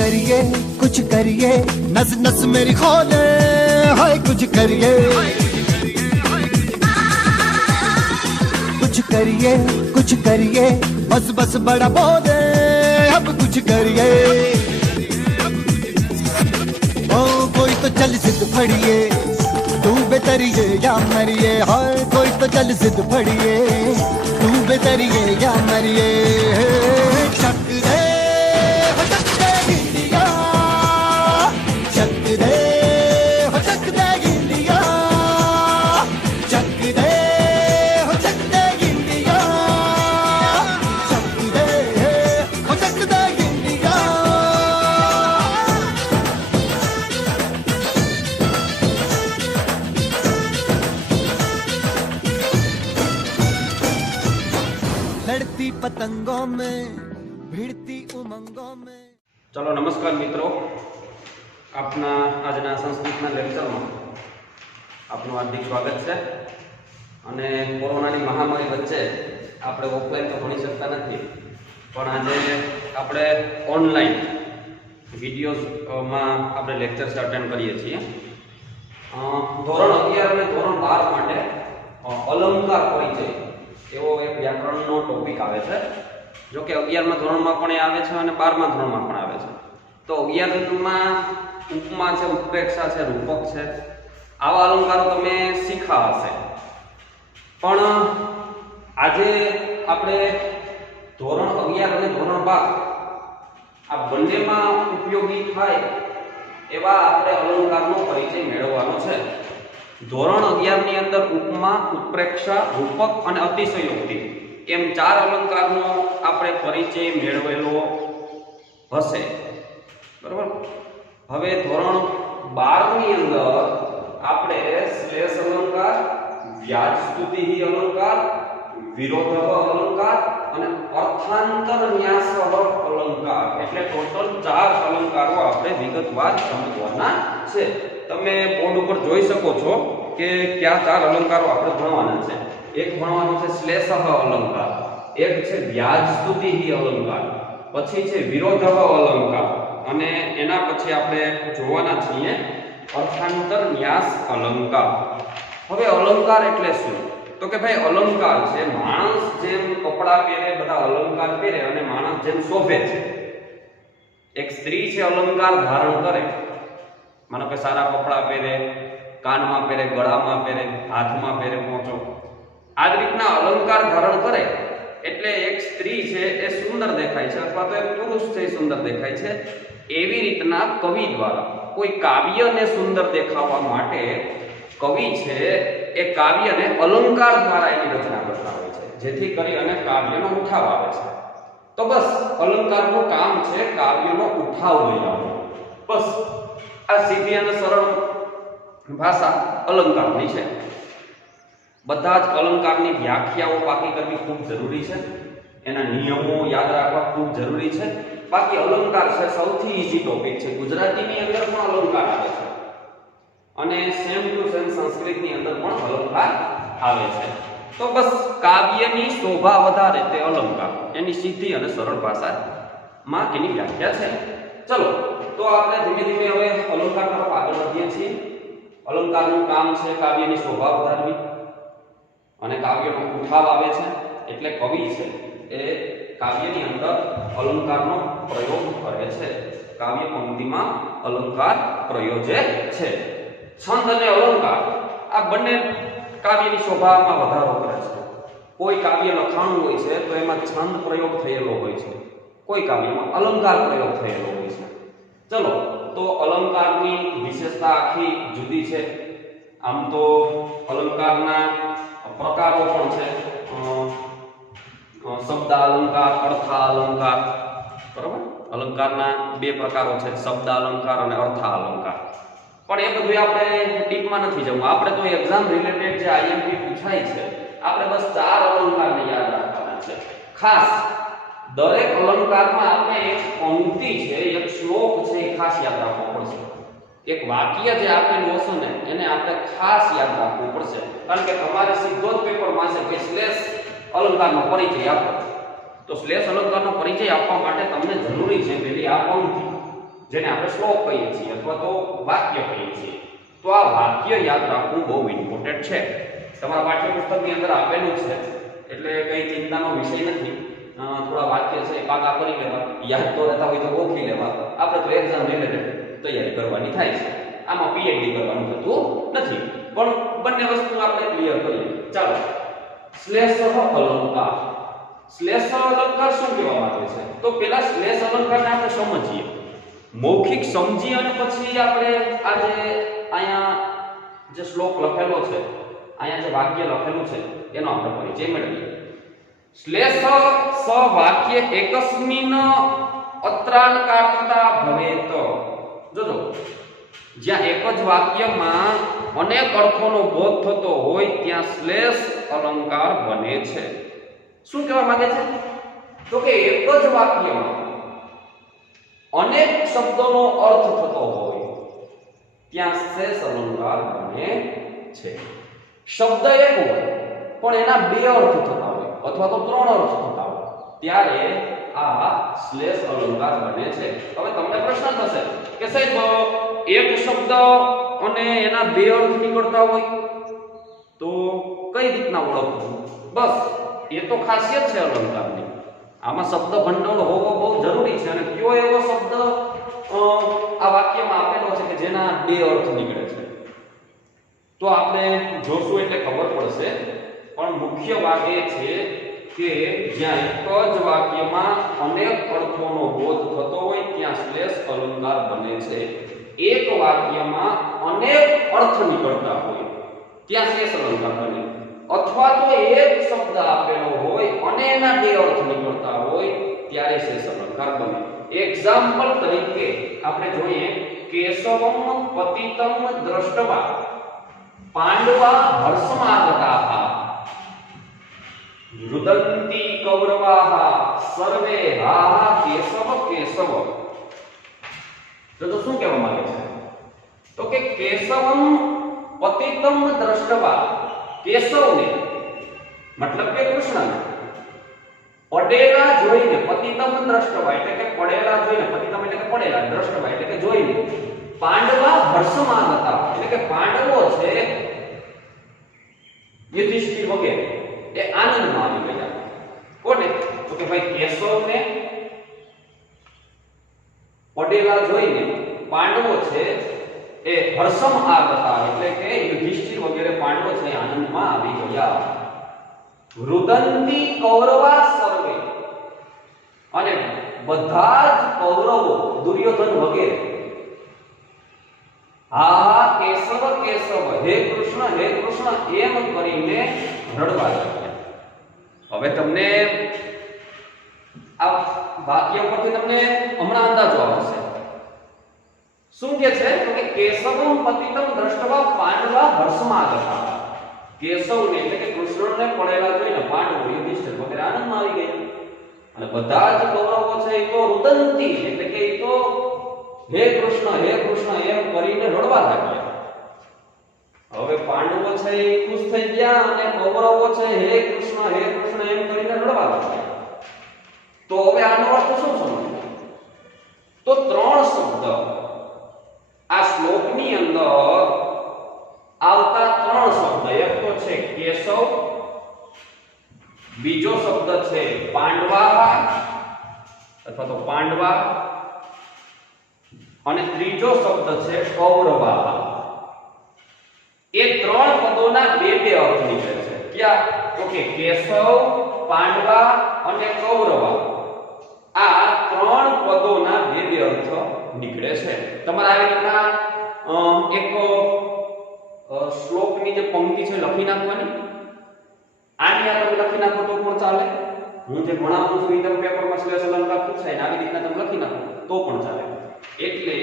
कुछ करिए नस नस मेरी खोले हाय कुछ करिए कुछ करिए बस बस बड़ा बोले अब कुछ करिए ओ कोई तो चल जिद फड़िए तू बेतरिए या मरिए हाय कोई तो चल जिद फड़िए तू बेतरिए या मरिए शक दे लड़ती पतंगों में भिड़ती उमंगों में। चलो नमस्कार मित्रों, अपना आजना संस्कृतना लेक्चરમાં આપનું હાર્દિક સ્વાગત છે। અને કોરોનાની મહામારી વચ્ચે આપણે ઓફલાઈન તો ભણી શકતા નથી, પણ આજે આપણે ઓનલાઈન વિડીયોઝમાં આપણે લેક્ચર્સ અટેન્ડ કરીએ છીએ। ધોરણ 11 અને ધોરણ 12 માટે અલંકાર પરિચય એવો એક વ્યાકરણનો ટોપિક આવે છે। જો કે 11મા ધોરણમાં પણ આવે છે અને 12મા ધોરણમાં પણ આવે છે। તો 11માં ઉપમા છે, ઉત્પ્રેક્ષા છે, રૂપક છે, આવા અલંકારો તમે શીખા હશે। પણ આજે આપણે ધોરણ 11 અને ધોરણ 12 આ બંનેમાં ઉપયોગી થાય એવા આપણે અલંકારનો પરિચય મેળવવાનો છે। ધોરણ 11 ની અંદર ઉપમા, ઉત્પ્રેક્ષા, રૂપક અને અતિશયોક્તિ એમ 4 અલંકારનો આપણે પરિચય મેળવેલો હશે, બરાબર। હવે ધોરણ 12 ની અંદર આપણે શ્લેષ અલંકાર, વ્યાજ સ્તુતિ અલંકાર, વિરોધ અલંકાર અને અર્થાંતર ન્યાસ અલંકાર એટલે ટોટલ 4 અલંકારો આપણે વિગતવાર સમજવાના છે। તમે બોર્ડ ઉપર જોઈ શકો છો કે કયા 4 અલંકારો આપણે ભણવાના છે। એક ભણવાનો છે શ્લેષ અલંકાર, એક છે વ્યાજ સ્તુતિ અલંકાર, પછી છે વિરોધ અલંકાર અને એના પછી આપણે જોવાના છીએ અર્થાંતર ન્યાસ અલંકાર। હવે અલંકાર એટલે શું? તો કે ભાઈ અલંકાર છે માણસ જેમ કપડા પહેરે, બધા અલંકાર પહેરે અને માણસ જેમ શોભે છે। એક સ્ત્રી છે અલંકાર ધારણ કરે, માનો કે સારા કપડા પહેરે, કાનમાં પહેરે, ગળામાં પહેરે, હાથમાં પહેરે પોંચો, આ જ રીતના અલંકાર ધારણ કરે એટલે એક સ્ત્રી છે એ સુંદર દેખાય છે અથવા તો એક પુરુષ છે એ સુંદર દેખાય છે। એવી રીતના કવિ દ્વારા કોઈ કાવ્યને સુંદર દેખાવા માટે કવિ છે એ કાવ્યને અલંકાર દ્વારા એની રચના કરતા હોય છે, જેથી કરી અને કાવ્યનો ઉઠાવ આવે છે। તો બસ અલંકારનું કામ છે કાવ્યનો ઉઠાવ લઈ આવવાનો। બસ આ સીધી અને સરળ ભાષા અલંકારની છે। બધા જ અલંકારની વ્યાખ્યાઓ પાકી કરવી ખૂબ જરૂરી છે, એના નિયમો યાદ રાખવા ખૂબ જરૂરી છે। બાકી અલંકાર છે સૌથી ઈઝી ટોપિક છે। ગુજરાતીની અંદર પણ અલંકાર આવે છે અને સેમ ટુ સેમ સંસ્કૃતની અંદર પણ અલંકાર આવે છે। તો બસ કાવ્યની શોભા વધારે તે અલંકાર, એની સીધી અને સરળ ભાષામાં એની વ્યાખ્યા છે। ચલો તો આપણે ધીમે ધીમે હવે અલંકાર તરફ આગળ વધીએ છીએ। અલંકારનું કામ છે કાવ્યની શોભા વધારવી અને કાવ્યનો ઉઠાવ આવે છે એટલે કવિ છે એ કાવ્યની અંદર અલંકારનો પ્રયોગ કરે છે, કાવ્ય પંક્તિમાં અલંકાર પ્રયોજે છે। છંદ અને અલંકાર આ બંને કાવ્યની શોભામાં વધારો કરે છે। કોઈ કાવ્ય લખાણું હોય છે તો એમાં છંદ પ્રયોગ થયેલો હોય છે, કોઈ કાવ્યમાં અલંકાર પ્રયોગ થયેલો હોય છે। ચલો તો અલંકારની વિશેષતા આખી જુદી છે। આમ તો અલંકારના પ્રકારો પણ છે, શબ્દ અલંકાર, અર્થ અલંકાર, બરાબર। અલંકારના 2 પ્રકારો છે, શબ્દ અલંકાર અને અર્થ અલંકાર। પણ એ બધું આપણે ડીપમાં નથી જવું, આપણે તો એક્ઝામ રિલેટેડ જે આઈએમપી પૂછાય છે આપણે બસ 4 અલંકારને યાદ રાખવાના છે। ખાસ દરેક અલંકારમાં આપણે એક પંક્તિ છે, એક શ્લોક છે એ ખાસ યાદ રાખવો પડશે। એક વાક્ય જે આપેલું હશે ને એને આપણે ખાસ યાદ રાખવું પડશે, કારણ કે તમારે સીધો જ પેપરમાં છે કે શ્લેષ અલંકારનો પરિચય આપો, તો શ્લેષ અલંકારનો પરિચય આપવા માટે તમને જરૂરી છે પેલી આ પંક્તિ જેને આપણે શ્લોક કહીએ છીએ અથવા તો વાક્ય કહીએ છીએ. તો આ વાક્ય યાદ રાખવું બહુ ઇમ્પોર્ટન્ટ છે. તમારા પાઠ્યપુસ્તકની અંદર આપેલું છે એટલે કઈ ચિંતાનો વિષય નથી. થોડા વાક્ય છે પાકા કરી લેવા, યાદ તો રહેતા હોય તો ગોખી લેવા. આપણે તો એક્ઝામ રિલેટેડ તૈયારી કરવાની થાય છે. આમાં પીએચડી કરવાનું થતું નથી. પણ બંને વસ્તુ આપણે ક્લિયર કરીએ. ચાલો, શ્લેષ અલંકાર. શ્લેષ અલંકાર શું કહેવામાં આવે છે? તો પેલા શ્લેષ અલંકારને આપણે સમજીએ. મૌખિક સમજી અને પછી આપણે આ જે અહીંયા જે શ્લોક લખેલો છે, અહીંયા જે વાક્ય લખેલું છે એનો આપણે પરિચય મેળવીએ. શ્લેષ સ વાક્ય એકસ્મિન અત્રાલંકારતા ભવેત. જોજો, જ્યાં એક જ વાક્યમાં અનેક અર્થોનો બોધ થતો હોય ત્યાં શ્લેષ અલંકાર બને છે. શું કહેવા માંગે છે? તો કે એક જ વાક્યમાં અનેક શબ્દોનો અર્થ થતો હોય ત્યાં શ્લેષ અલંકાર બને છે. શબ્દ એક હોય પણ એના બે અર્થ થતા હોય અથવા તો ત્રણ અર્થ થતા હોય ત્યારે આ શ્લેષ અલંકાર બને છે. હવે તમને પ્રશ્ન થશે કે સાહેબ એક શબ્દ અને એના બે અર્થ નીકળતા હોય તો કઈ રીતના ઓળખવું? બસ એ તો ખાસિયત છે અલંકારની. આમાં શબ્દ ભંડોળ હોવો બહુ જરૂરી છે. અને કયો એવો શબ્દ આ વાક્યમાં આપેલો છે કે જેના બે અર્થ નીકળે છે? તો આપણે જોશું એટલે ખબર પડશે. પણ મુખ્ય વાત એ છે કે જ્યાં એક જ વાક્યમાં અનેક અર્થોનો બોધ થતો હોય ત્યાં શ્લેષ અલંકાર બને છે. એક વાક્યમાં અનેક અર્થ નીકળતા હોય ત્યાં શ્લેષ અલંકાર બને. અથવા તો એક શબ્દ આપેલો હોય અને એના બે અર્થ નીકળતા હોય ત્યારે શ્લેષ અલંકાર બને. એક્ઝામ્પલ તરીકે આપણે જોઈએ, કેશવમ પતિતમ દ્રષ્ટવા પાંડવા હર્ષમાગતાઃ રુદંતી કૌરવાઃ સર્વે હા કેશવ કેશવ. તો શું કહેવા માંગે છે? તો કે કેશવમ પતિતમ દ્રષ્ટવા, કેશવને મતલબ કે કૃષ્ણને પડેલા જોઈને, પતિતમ દ્રષ્ટવા એટલે કે પડેલા જોઈને, પતિતમ એટલે કે પડેલા, દ્રષ્ટવા એટલે કે જોઈને, પાંડવા હર્ષમાગતા એટલે કે પાંડવો છે યુધિષ્ઠિર વગેરે એ આનંદમાં આવી ગયા. કોને? તો કે ભાઈ કેશવને પડેલા જોઈને પાંડવો છે એ હર્ષમ આગતા એટલે કે યુધિષ્ઠિર વગેરે પાંડવો છે આનંદમાં આવી ગયા. રુદંતી કૌરવા સર્વે, અને બધા જ કૌરવો દુર્યોધન વગેરે હા કેશવ કેશવ, હે કૃષ્ણ એમ કરીને રડવા લાગ્યા. હવે તમને આ વાક્ય પરથી તમને હમણાં અંદાજો આવશે. શું કે છે? તો કે કેશવમ પતિતમ દ્રષ્ટવા પાંડવા હર્ષમાગતા. કેશવને એટલે કે કૃષ્ણને પડેલા જોઈને પાંડવો યુધિષ્ઠિર વગેરે આનંદમાં આવી ગયા. અને બધા જ કૌરવો છે એ તો રુદંતી એટલે કે એ તો હે કૃષ્ણ એમ કરીને રડવા લાગ્યા. હવે પાંડવો છે એ ખુશ થઈ ગયા અને કૌરવો છે હે કૃષ્ણ એમ કરીને રડવા લાગ્યા. તો હવે આનો અર્થ શું સમજવું? તો ત્રણ શબ્દ આ શ્લોકની અંદર આવતા ત્રણ શબ્દ, એક તો છે કેશવ, બીજો શબ્દ છે પાંડવા અથવા તો પાંડવા, અને ત્રીજો શબ્દ છે કૌરવા. એ ત્રણ પદોના બે અર્થ નીકળે છે. ક્યાં? તો કે કેશવ, પાંડવા અને કૌરવા. આ ત્રણ પદોના બે અર્થ નીકળે છે. તમારે આવી રીતના એક શ્લોકની જે પંક્તિ છે લખી નાખવાની. આની આ તમે લખી નાખો તો પણ ચાલે. હું જે ભણાવું છું એ તમે પેપરમાં શ્લેષ અલંકાર પૂછાય ને આવી રીતના તમે લખી નાખો તો પણ ચાલે. એટલે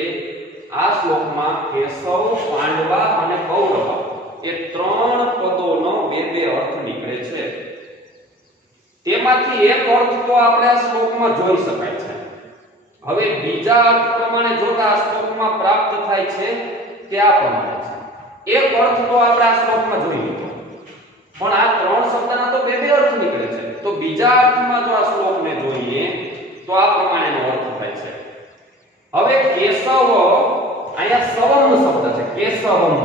આ શ્લોકમાં કેશવ, પાંડવા અને કૌરવા એ ત્રણ પદોનો બે અર્થ નીકળે છે. તેમાંથી એક અર્થ તો આપણે આ શ્લોકમાં જોઈ શકાય છે. હવે બીજા અર્થ પ્રમાણે જોતા આ શ્લોકમાં પ્રાપ્ત થાય છે તે આ પ્રમાણે છે. એક અર્થ તો આપણે આ શ્લોકમાં જોઈ લીધો, પણ આ ત્રણ શબ્દના તો બે અર્થ નીકળે છે. તો બીજા અર્થમાં જો આ શ્લોકને જોઈએ તો આ પ્રમાણેનો અર્થ થાય છે. હવે કેશવ અહીંયા સવમ શબ્દ છે કેશવમ.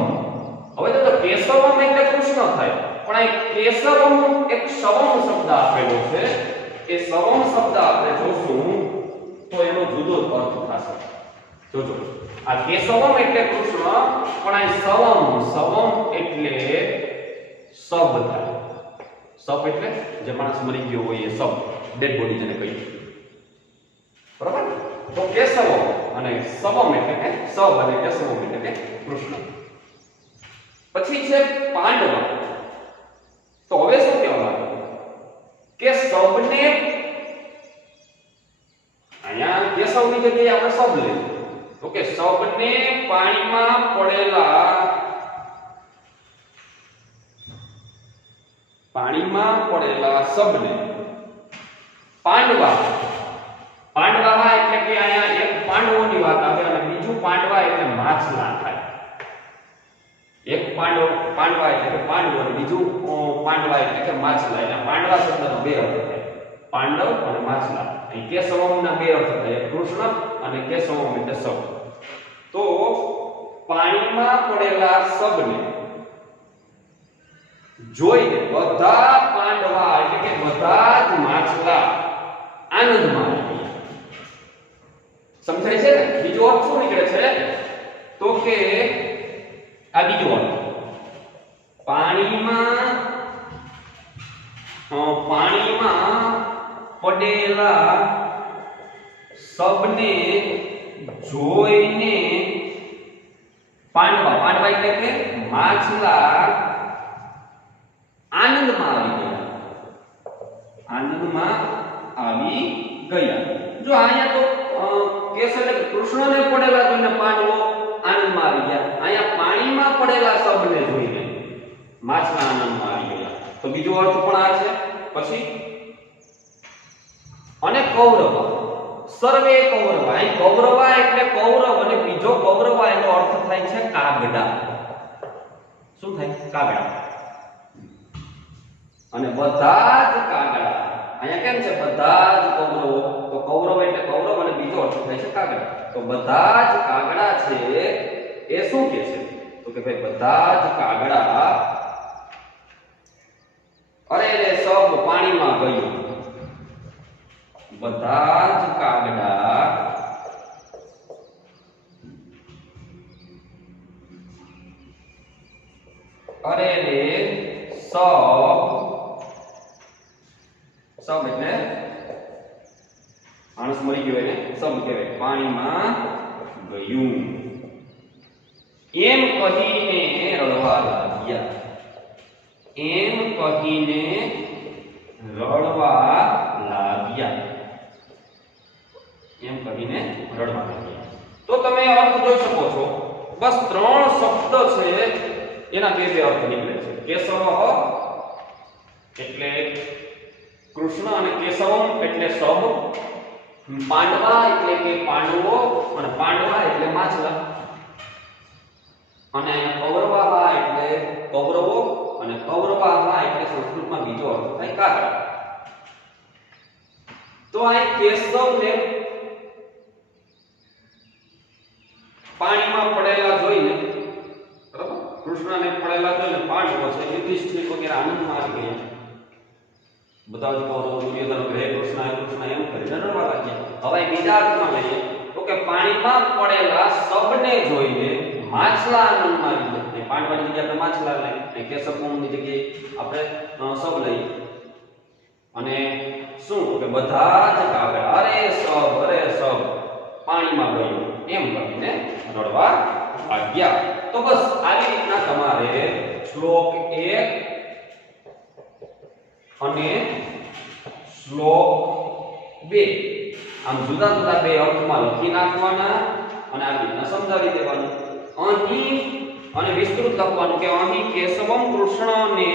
હવે તો કેશવમ એટલે કૃષ્ણ થાય, પણ આ કેશવમ એક સવમ શબ્દ આપેલો છે. એ સવમ શબ્દ આપણે જોશું તો એનો જુદો અર્થ થશે. જોજો, આ કેશવમ એટલે કૃષ્ણ, પણ આ સવમ એટલે સબ થાય. સબ એટલે જે માણસ મરી ગયો હોય એ સબ, ડેડ બોડી જેને કહીએ, બરાબર. તો કેશવ અને સવમ એટલે કે સબ અને કેશવમ એટલે કે કૃષ્ણ. પછી છે પાંડવ. તો હવે શું કહેવામાં કે સબને અહીંયા કેશવની જગ્યાએ આપણે સબ લઈએ તો કે સબને પાણીમાં પડેલા સબને પાંડવા. પાંડવા એટલે કે અહીંયા એક પાંડવોની વાત આવે અને બીજું પાંડવા એટલે માછલા થાય. એક પાંડવા એટલે કે પાંડવો અને બીજું પાંડવા એટલે કે માછલા. એટલે પાંડવા શબ્દનો બે અર્થ થાય, પાંડવ અને માછલા. અહીં કેશવમના બે અર્થ થાય, કૃષ્ણ અને કેશવમ એટલે સબ. તો પાણીમાં પડેલા સબને જોઈને બધા પાંડવા એટલે કે બધા જ માછલા આનંદમાં આવી ગયા. સમજાય છે ને? બીજો અર્થ શું નીકળે છે તો કે આ બીજો અર્થ, પાણીમાં પડેલા સબને જોઈને પાંડવા એટલે કે માછલા આનંદમાં આવી ગયા. જો અહીંયા તો કેસ એટલે કે કૃષ્ણને પડેલા જોઈને પાંડવો આનંદમાં આવી ગયા. અહીંયા પાણીમાં પડેલા સબને જોઈને માછલા આનંદમાં આવી ગયા. તો બીજો અર્થ પણ આ છે. પછી અને કૌરવ, સર્વે કૌરવ. અહીં કૌરવા એટલે કૌરવ અને બીજો કૌરવા એનો અર્થ થાય છે કાગડા. શું થાય? કાગડા. અને બધા જ કાગડા. અહીંયા કેમ છે બધા જ કૌરવો? તો કૌરવ એટલે કૌરવ અને બીજો અર્થ થાય છે કાગડા. તો બધા જ કાગડા છે એ શું કહે છે તો કે ભાઈ બધા જ કાગડા અરે રે સબ પાણીમાં ગયું. બધા જ કાગડા અરે રે સબ એટલે માણસ મરી ગયો એને સબ કહેવાય, પાણીમાં ગયું. એમ કહીને રડવા લાગ્યા. એમ કહીને રડવા લાગ્યા. તો તમે અર્થ જોઈ શકો છો. બસ 3 શબ્દ છે એના બે અર્થ નીકળે છે. કેશવ એટલે કૃષ્ણ અને કેશવમ એટલે સબ, પાંડવા એટલે કે પાંડવો અને પાંડવા એટલે માછલા, અને કૌરવા એટલે કૌરવો અને કૌરવા એટલે સંસ્કૃતમાં બીજો અર્થ થાય કાગડા. તો આ કેશવને પાણીમાં પડેલા જોઈને, બરાબર, કૃષ્ણને પડેલા જોઈને પાંડવો છે યુધિષ્ઠિર વગેરે આનંદમાં આવી ગયા. બધા જ કૌરવો દુર્યોધન હે કૃષ્ણ એમ કરીને રડવા લાગ્યા. હવે બીજા અર્થમાં લઈએ તો કે પાણીમાં પડેલા સબને જોઈને માછલા આનંદમાં આવી ગયા. પાંડવાની જગ્યાએ આપણે માછલા લઈએ, કેશવની જગ્યાએ આપણે સબ લઈએ. અને શું કે બધા જ કાગડા અરે સબ પાણીમાં ગયું એમ કહીને રડવા લાગ્યા. તો બસ આવી રીતના તમારે શ્લોક 1 અને શ્લોક 2 આમ જુદા જુદા બે અર્થમાં લખી નાખવાના અને આવી રીતના સમજાવી દેવાનું. અહીં અને વિસ્તૃત લખવાનું કે અહીં કેશવમ કૃષ્ણને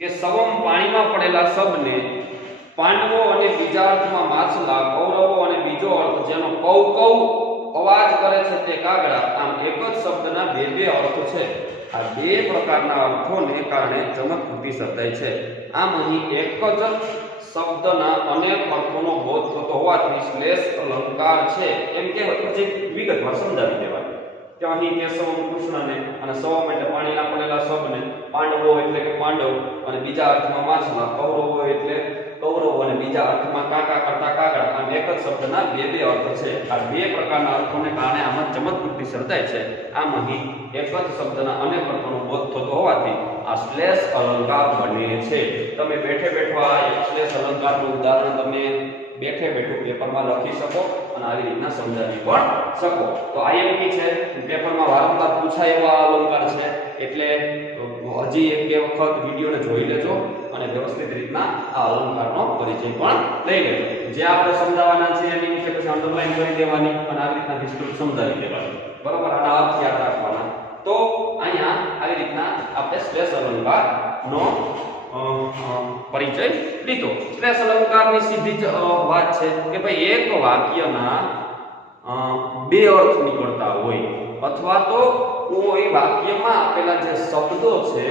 કે સવમ પાણીમાં પડેલા સબને, પાંડવો અને બીજા અર્થમાં માછલા, કૌરવો અને બીજો અર્થ જેનો કૌ કૌ અવાજ કરે છે તે કાગડા. આમ એક જ શબ્દના બે અર્થ છે. આ બે પ્રકારના અર્થોને કારણે ચમત્કૃતિ સર્જાય છે. આમ અહીં એક જ શબ્દના અનેક અર્થોનો બોધ થતો હોવાથી શ્લેષ અલંકાર છે એમ કહેવાય. પછી વિગતવાર સમજાવી દેવાનું કે અહીં કેશવ કૃષ્ણને અને સવમ એટલે પાણીના પડેલા શબને, પાંડવો એટલે કે પાંડવ અને બીજા અર્થમાં માછલા, કૌરવો એટલે કૌરવો અને બીજા અર્થમાં કાકા કરતા કાગડા. આમ એક જ શબ્દના બે બે અર્થ છે. આ બે પ્રકારના અર્થોને કારણે આમાં ચમત્કૃતિ સર્જાય છે. આમ અહીં એક જ શબ્દના અનેક અર્થોનો બોધ થતો હોવાથી આ શ્લેષ અલંકાર બને છે. તમે બેઠે બેઠો આ એક શ્લેષ અલંકારનું ઉદાહરણ તમે બેઠે બેઠું પેપરમાં લખી શકો અને આવી રીતના સમજાવી પણ શકો. તો આઈએમપી છે, પેપરમાં વારંવાર પૂછાય એવા અલંકાર છે, એટલે હજી એક બે વખત વિડીયોને જોઈ લેજો અને વ્યવસ્થિત રીતના આ અલંકારનો પરિચય પણ લઈ લેજો. જે આપણે સમજાવવાના છે એની નીચે પછી અંડરલાઈન કરી દેવાની અને આવી રીતના વિસ્તૃત સમજાવી દેવાની. બરોબર, આના અર્થ યાદ રાખવાના. તો અહીંયા આવી રીતના આપણે શ્લેષ અલંકારનો પરિચય લીધો. શ્લેષ અલંકારની સીધી જ વાત છે કે ભાઈ એક વાક્યના બે અર્થ નીકળતા હોય અથવા તો કોઈ વાક્યમાં આપેલા જે શબ્દો છે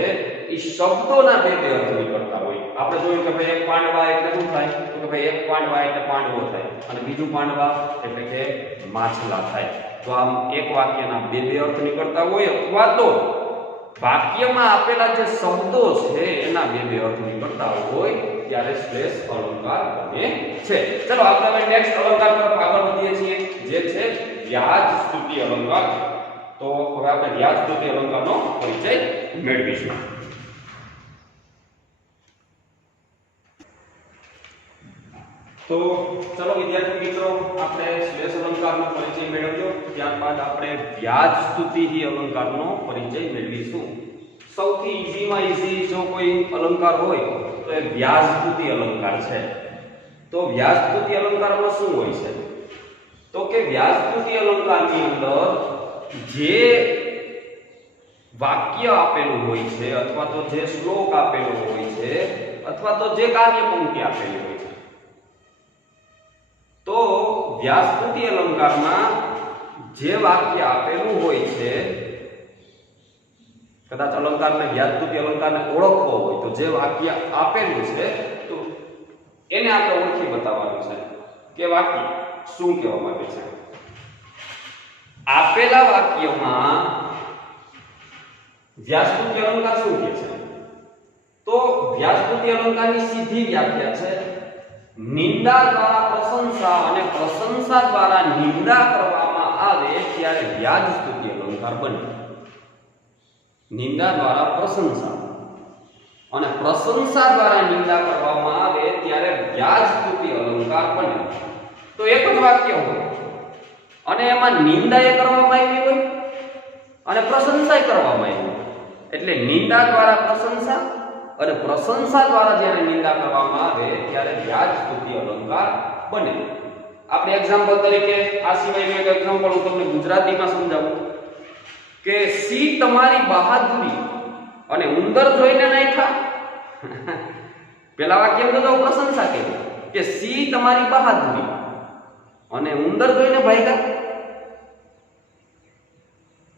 એ શબ્દોના બે બે અર્થ નીકળતા હોય. આપણે જોયું કે ભાઈ એક પાંડવા એટલે શું થાય, તો કે ભાઈ એક પાંડવા એટલે પાંડવો થાય અને બીજું પાંડવા એટલે કે માછલા થાય. તો આમ એક વાક્યના બે બે અર્થ નીકળતા હોય અથવા તો વાક્યમાં આપેલા જે શબ્દો છે એના બે બે અર્થ નીકળતા હોય ત્યારે શ્લેષ અલંકાર બને છે. ચલો આપણે હવે નેક્સ્ટ અલંકાર તરફ આગળ વધીએ છીએ, જે છે વ્યાજ સ્તુતિ અલંકાર. તો હવે આપણે વ્યાજ સ્તુતિ અલંકારનો પરિચય મેળવીશું. તો ચલો વિદ્યાર્થી મિત્રો, આપણે શ્લેષ અલંકારનો પરિચય મેળવ્યો. ત્યારબાદ આપણે વ્યાજ સ્તુતિ અલંકારનો પરિચય મેળવીશું. સૌથી ઈઝીમાં ઈઝી જો કોઈ અલંકાર હોય તો એ વ્યાજ સ્તુતિ અલંકાર છે. તો વ્યાજ સ્તુતિ અલંકારમાં શું હોય છે, તો કે વ્યાજ સ્તુતિ અલંકારની અંદર જે વાક્ય આપેલું હોય છે અથવા તો જે શ્લોક આપેલો હોય છે અથવા તો જે કાવ્ય પંક્તિ આપેલી હોય છે, તો વ્યાજ સ્તુતિ અલંકારમાં જે વાક્ય આપેલું હોય છે, કદાચ અલંકારને વ્યાજ સ્તુતિ અલંકારને ઓળખવો હોય તો જે વાક્ય આપેલું છે તો એને આપણે ઓળખી બતાવવાનું છે કે વાક્ય શું કહેવા માંગે છે. આપેલા વાક્યમાં વ્યાજ સ્તુતિ અલંકાર શું કહે છે, તો વ્યાજ સ્તુતિ અલંકારની સીધી વ્યાખ્યા છે નિંદા દ્વારા પ્રશંસા અને પ્રશંસા દ્વારા નિંદા કરવામાં આવે ત્યારે વ્યાજ સ્તુતિ અલંકાર બને. નિંદા દ્વારા પ્રશંસા અને પ્રશંસા દ્વારા નિંદા કરવામાં આવે ત્યારે વ્યાજ સ્તુતિ અલંકાર બને. તો એક જ વાક્ય હોય અને એમાં નિંદા એ કરવામાં આવી હોય અને પ્રશંસા એ કરવામાં આવી હોય, એટલે નિંદા દ્વારા પ્રશંસા અને પ્રશંસા દ્વારા જ્યારે નિંદા કરવામાં આવે ત્યારે વ્યાજ સ્તુતિ અલંકાર બને. આપણે એક્ઝામ્પલ તરીકે આ સિવાયનું એક એક્ઝામ્પલ હું તમને ગુજરાતીમાં સમજાવું કે સી તમારી બહાદુરી અને ઉંદર જોઈને નાખ્યા. પેલા વાક્યમાં તો પ્રશંસા કરી કે સી તમારી બહાદુરી અને ઉંદર જોઈને ભાગ્યા.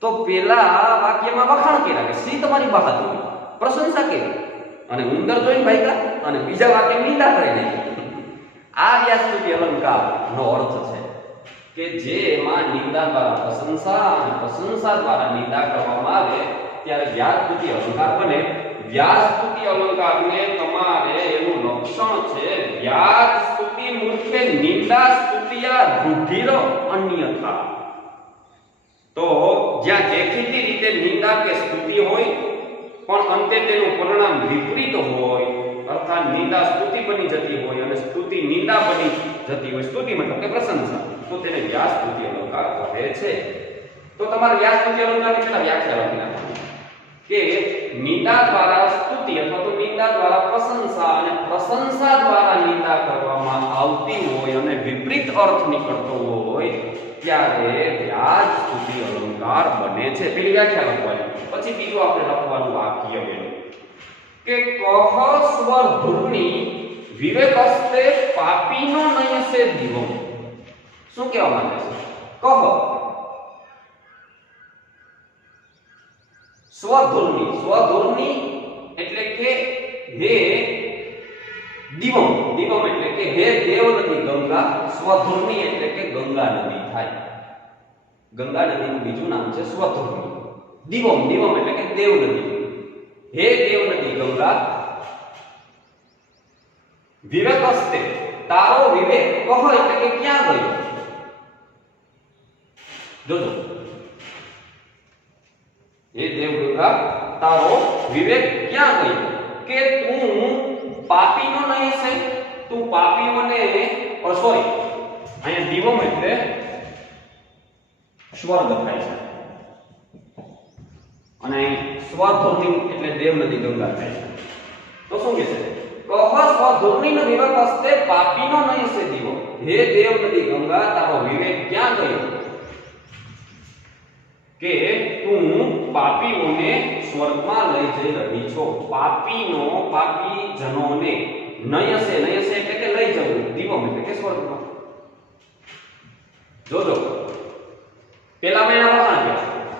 તો પેલા વાક્યમાં વખાણ કર્યા કે સી તમારી બહાદુરી, પ્રશંસા કરી અને ઉંદર જોઈને ભાગ્યા, અને બીજા વાક્ય નિંદા કરી નાખી. આ વ્યાજ સ્તુતિ અલંકારનો અર્થ છે કે જેમાં નિંદા દ્વારા પ્રશંસા અને પ્રશંસા દ્વારા નિંદા કરવામાં આવે ત્યારે વ્યાજ સ્તુતિ અલંકાર બને. વ્યાજ સ્તુતિ અલંકારને તમારે એનું લક્ષણ છે વ્યાજ સ્તુતિ મુખ્ય નિંદા સ્તુતિયા રૂઢિર અન્યથા. તો જ્યાં દેખીતી રીતે નિંદા કે સ્તુતિ હોય પણ અંતે તેનું પરિણામ વિપરીત હોય, અર્થાત નિંદા સ્તુતિ બની જતી હોય અને સ્તુતિ નિંદા બની જતી હોય, સ્તુતિ મતલબ કે પ્રશંસા, તો તેને વ્યાજ સ્તુતિ અલંકાર કહે છે. તો તમારે વ્યાજ સ્તુતિ અલંકારની પહેલા વ્યાખ્યા લખી નાખવાની કે નિંદા દ્વારા સ્તુતિ અથવા તો નિંદા દ્વારા પ્રશંસા અને પ્રશંસા દ્વારા નિંદા કરવામાં આવતી હોય અને વિપરીત અર્થ નીકળતો હોય ત્યારે વ્યાજ સ્તુતિ અલંકાર બને છે. પેલી વ્યાખ્યા લખવાની, પછી બીજું આપણે લખવાનું વાક્ય એનું કે કહ સ્વધૂર્ણી વિવેકસ્તે પાપીનો નયસે દીવમ. શું કહેવા માંગે છે? કહ સ્વધૂર્ણી, સ્વધૂર્ણી એટલે કે હે દીવમ, दिवम એટલે કે હે દેવ નદી ગંગા, સ્વધુર્ણી એટલે કે ગંગા નદી થાય। ગંગા નદીનું બીજું નામ છે સ્વધુર્ણી। दिवम दिवम એટલે કે દેવ નદી। હે દેવ નદી ગંગા, વિવેકસ્તે તારો વિવેક કહ એટલે કે ક્યાં ગયો। જોજો, હે દેવ ગંગા તારો વિવેક ક્યાં ગયો કે તું પાપીનો નહીં છે, તું પાપીઓને સોરી અહીંયા દિવમ એટલે સ્વર્ગ થાય છે અને સ્વધુર્ણી એટલે દેવ નદી ગંગા થાય છે। તો શું કહે છે? કહ સ્વધુર્ણી વિવેક હસ્તે પાપીનો નહીં છે દીવો, હે દેવ નદી ગંગા તારો વિવેક ક્યાં ગયો કે તું પાપીઓને સ્વર્ગમાં લઈ જઈ રહી છો। પાપીનો પાપી જનોને નયસે નયસે એટલે કે લઈ જવું, દીવમ એટલે કે સ્વર્ગમાં। જોજો પેલા મેં વખાણ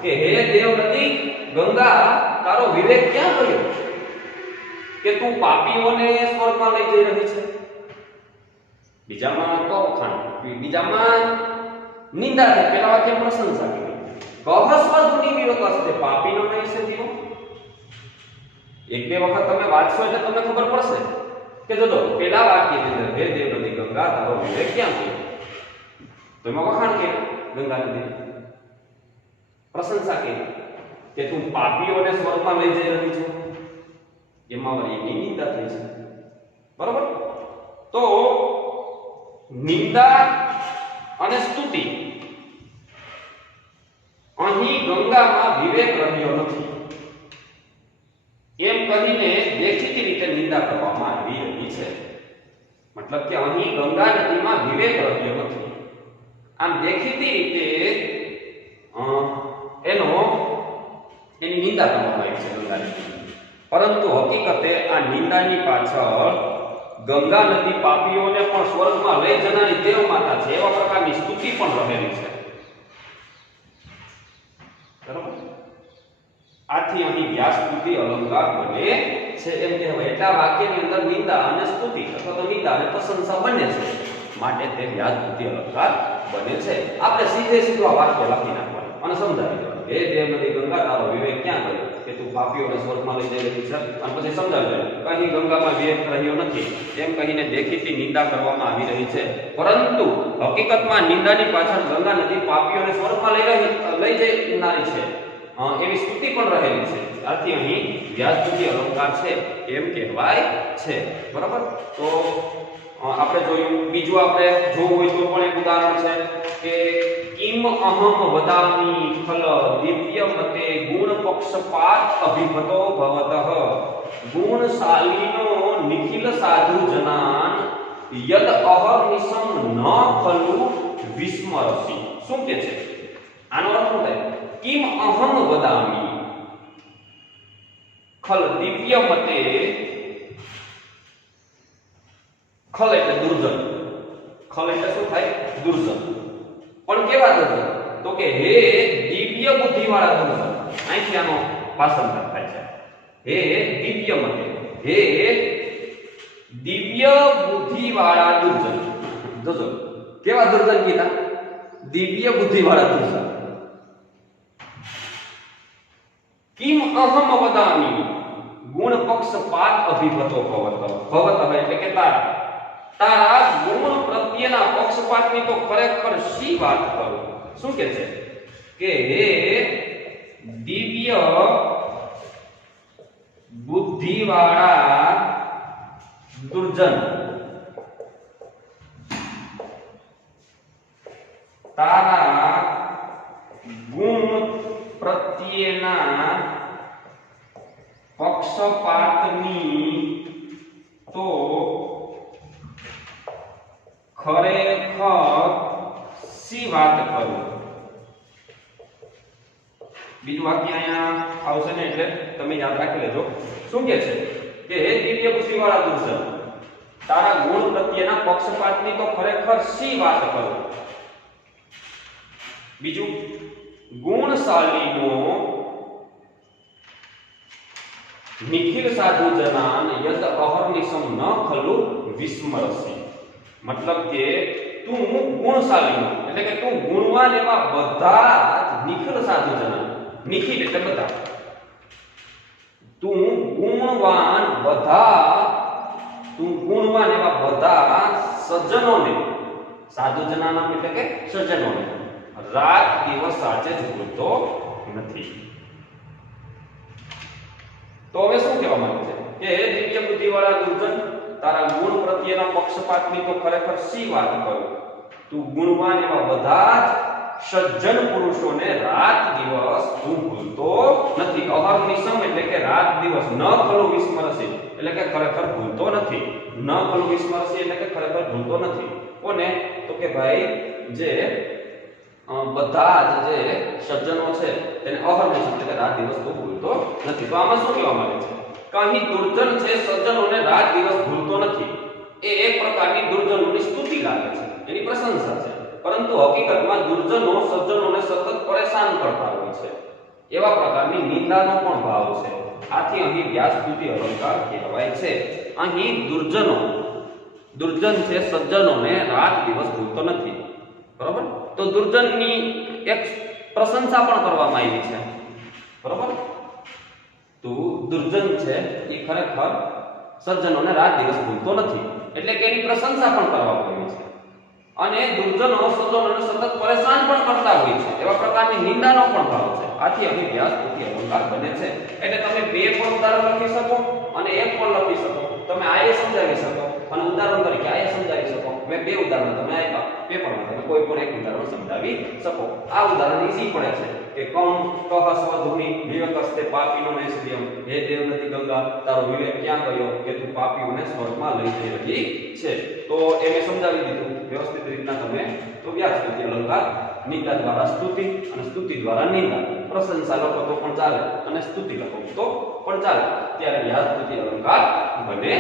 કે હે દેવ નદી ગંગા તારો વિવેક ક્યાં ગયો કે તું પાપીઓને સ્વર્ગમાં લઈ જઈ રહી છે। બીજામાં તો વખાણ, બીજામાં નિંદા છે, પેલા વાક્ય પ્રશંસા કરી। કહ સ્વધુર્ણી વિવેક હસ્તે પાપીનો નહીં છે દીવો। એક બે વખત તમે વાંચશો એટલે તમને ખબર પડશે કે જોજો પેલા વાક્યની અંદર હે દેવ નદી ગંગા તારો વિવેક ક્યાં ગયો, તો એમાં વખાણ કે ગંગા નદી પ્રશંસા કરી કે તું પાપીઓને સ્વર્ગમાં લઈ જઈ રહી છે, એમાં વળી નિંદા થઈ છે। બરોબર? તો નિંદા અને સ્તુતિ અહીં ગંગામાં વિવેક રહ્યો નથી એમ કહીને દેખીતી રીતે નિંદા કરવામાં આવી રહી છે। મતલબ કે અહીં ગંગા નદીમાં વિવેક રહ્યો નથી, આમ દેખીતી રીતે એની નિંદા કરવામાં આવી છે ગંગા નદી। પરંતુ હકીકતે આ નિંદાની પાછળ ગંગા નદી પાપીઓને પણ સ્વર્ગમાં લઈ જનારી દેવ માતા છે એવા પ્રકારની સ્તુતિ પણ રહેલી છે। બરાબર? આથી અહીં વ્યાસ સ્તુતિ અલંકાર બને છે એમ કહેવાય। એટલા વાક્યની અંદર નિંદા અને સ્તુતિ અથવા તો નિંદા અને પ્રશંસા બને છે, માટે તે વ્યાસ સ્તુતિ અલંકાર બને છે। આપણે સીધે સીધું આ વાક્ય લખી નાખવાનું અને સમજાવી દેવાનું, હે દેવ નદી ગંગા તારો વિવેક ક્યાં ગયો કે તું પાપીઓને સ્વર્ગમાં લઈ જઈ રહી છે, અને પછી સમજાવી દેવાનું કहीं ગંગામાં વિવેક રહ્યો નથી એમ કહીને દેખીતી નિંદા કરવામાં આવી રહી છે। પરંતુ હકીકતમાં નિંદાની પાછળ ગંગા નદી પાપીઓને સ્વર્ગમાં લઈ જનારી છે એવી સ્તુતિ પણ રહેલી છે। આથી અહીં વ્યાસ સ્તુતિ અલંકાર છે એમ કહેવાય છે। બરાબર? તો આપણે જોયું, બીજું આપણે જોવું હોય તો પણ એક ઉદાહરણ છે કે કિમ અહમ વદામી ખલ દિવ્ય મતે ગુણ પક્ષપાત અભિભતો ભવતઃ ગુણશાલીનો નિખિલ સાધુ જનાન યદ અહર્નિશમ ન ખલુ વિસ્મરસી। શું કે છે આનો અર્થ શું થાય? કિમ અહમ વદામી ખલ દિવ્ય મતે, ખલ એટલે દુર્જન, ખલ એટલે શું થાય? દુર્જન। પણ કેવા દુર્જન? તો કે હે દિવ્ય બુદ્ધિ વાળા દુર્જન। અહીંથી આનો ભાષાંતર થાય છે, હે દિવ્ય મતે, હે દિવ્ય બુદ્ધિ વાળા દુર્જન। જોજો કેવા દુર્જન કીધા? દિવ્ય બુદ્ધિ વાળા દુર્જન। કિમ અહમ વદામી ગુણ પક્ષપાત અભિભતો ભવત, ભવત એટલે કે તારા ગુણ પ્રત્યેના પક્ષપાતની તો ખરેખર શી વાત કરું। શું કે છે કે હે દિવ્ય બુદ્ધિવાળા દુર્જન, તારા ગુણ પ્રત્યેના પક્ષપાતની તો ખરેખર સી વાત કરું। બીજું વાક્ય અહીંયા આવશે ને એટલે તમે યાદ રાખી લેજો। શું કે છે કે હે દિવ્ય બુદ્ધિ વાળા દુર્જન, તારા ગુણ પ્રત્યેના પક્ષપાતની તો ખરેખર સી વાત કરું। બીજું ગુણશાલીનો નિખિલ સાધુ જનાન યદ અહર્નિશમ ન ખલુ વિસ્મરસી, મતલબ કે તું ગુણશાળી એટલે કે તું ગુણવાન એવા બધા જ નિખિલ સાધુ જનાન, નિખિલ એટલે બધા, તું ગુણવાન એવા બધા સજ્જનોને, સાધુ જનાના એટલે કે સજ્જનોને રાત દિવસ સાચે જ ભૂલતો નથી. તો હવે શું કહેવા માંગે છે કે દિવ્ય બુદ્ધિવાળા દુર્જન, તારા ગુણ પ્રત્યેના પક્ષપાતની તો ખરેખર સી વાત કરું. તું ગુણવાન એવા બધા જ સજ્જન પુરુષોને રાત દિવસ તું ભૂલતો નથી. અહર્નિશમ એટલે કે રાત દિવસ, ન ખલુ વિસ્મરસી એટલે કે ખરેખર ભૂલતો નથી. ન ખલુ વિસ્મરસી એટલે કે ખરેખર ભૂલતો નથી. કોને? તો કે ભાઈ જે બધા જ જે સજ્જનો છે તેને અહર્નિશમ એટલે કે રાત દિવસ તું ભૂલતો નથી. તો આમાં શું કહેવા માંગે છે કે અહીં દુર્જન છે સજ્જનોને રાત દિવસ ભૂલતો નથી, એ એક પ્રકારની દુર્જનોની સ્તુતિ લાગે છે, એની પ્રશંસા છે. પરંતુ હકીકતમાં દુર્જનો સજ્જનોને સતત પરેશાન કરતા હોય છે, એવા પ્રકારની નિંદાનો પણ ભાવ છે. આથી અહીં વ્યાસસ્તુતિ અલંકાર કહેવાય છે. અહીં દુર્જન છે સજ્જનોને રાત દિવસ ભૂલતો નથી, બરોબર. તો દુર્જનની એક પ્રશંસા પણ કરવામાં આવી છે, બરોબર. તો દુર્જન છે એ ખરેખર સજ્જનોને રાત દિવસ ભૂલતો નથી એટલે કે એની પ્રશંસા પણ કરવામાં આવી છે. અને દુર્જનો સજ્જનોને સતત પરેશાન પણ કરતા હોય છે, એવા પ્રકારની નિંદાનો પણ ભાવ છે. આથી અહીં વ્યાસસ્તુતિ અલંકાર બને છે. એટલે તમે બે પણ ઉદાહરણ લખી શકો અને એક પણ લખી શકો. તમે આ સમજાવી શકો અને ઉદાહરણ તરીકે આ સમજાવી શકો. મેં બે ઉદાહરણ તમે આપ્યા, પેપરમાં તમે કોઈ પણ એક ઉદાહરણ સમજાવી શકો. આ ઉદાહરણ ઈઝી પડે છે કે કમ કહ સ્વધુની વિવેકસ્તે પાપીનો નૈષ્ઠ્યમ, હે દેવનદી ગંગા, તારો વિવેક ક્યાં ગયો કે તું પાપીઓને સ્વર્ગમાં લઈ જઈ રહી છે. તો એને સમજાવી દીધું વ્યવસ્થિત રીતના તમે. તો વ્યાસસ્તુતિ અલંકાર નિંદા દ્વારા સ્તુતિ અને સ્તુતિ દ્વારા નિંદા, પ્રશંસા લખો તો પણ ચાલે અને સ્તુતિ લખો તો પણ ચાલે, ત્યારે વ્યાસસ્તુતિ અલંકાર બને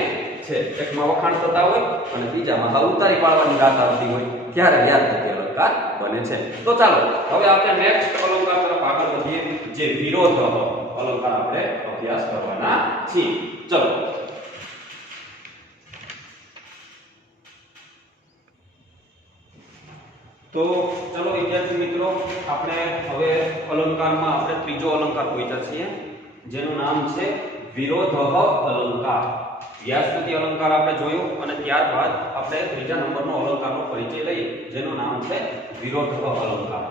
છે. એકમાં વખાણ થતા હોય અને બીજામાં હા ઉતારી પાડવાની વાત આવતી હોય ત્યારે વ્યાસસ્તુતિ અલંકાર બને છે. તો ચાલો હવે આપણે નેક્સ્ટ અલંકાર તરફ આગળ વધીએ, જે વિરોધ અલંકાર આપણે અભ્યાસ કરવાના છીએ. ચલો તો ચલો વિદ્યાર્થી મિત્રો, આપણે હવે અલંકારમાં આપણે ત્રીજો અલંકાર પહોંચ્યા છીએ, જેનું નામ છે વિરોધ અલંકાર. વ્યાસસ્તુતિ અલંકાર આપણે જોયું અને ત્યારબાદ આપણે ત્રીજા નંબરનો અલંકારનો પરિચય લઈએ, જેનું નામ છે વિરોધ અલંકાર.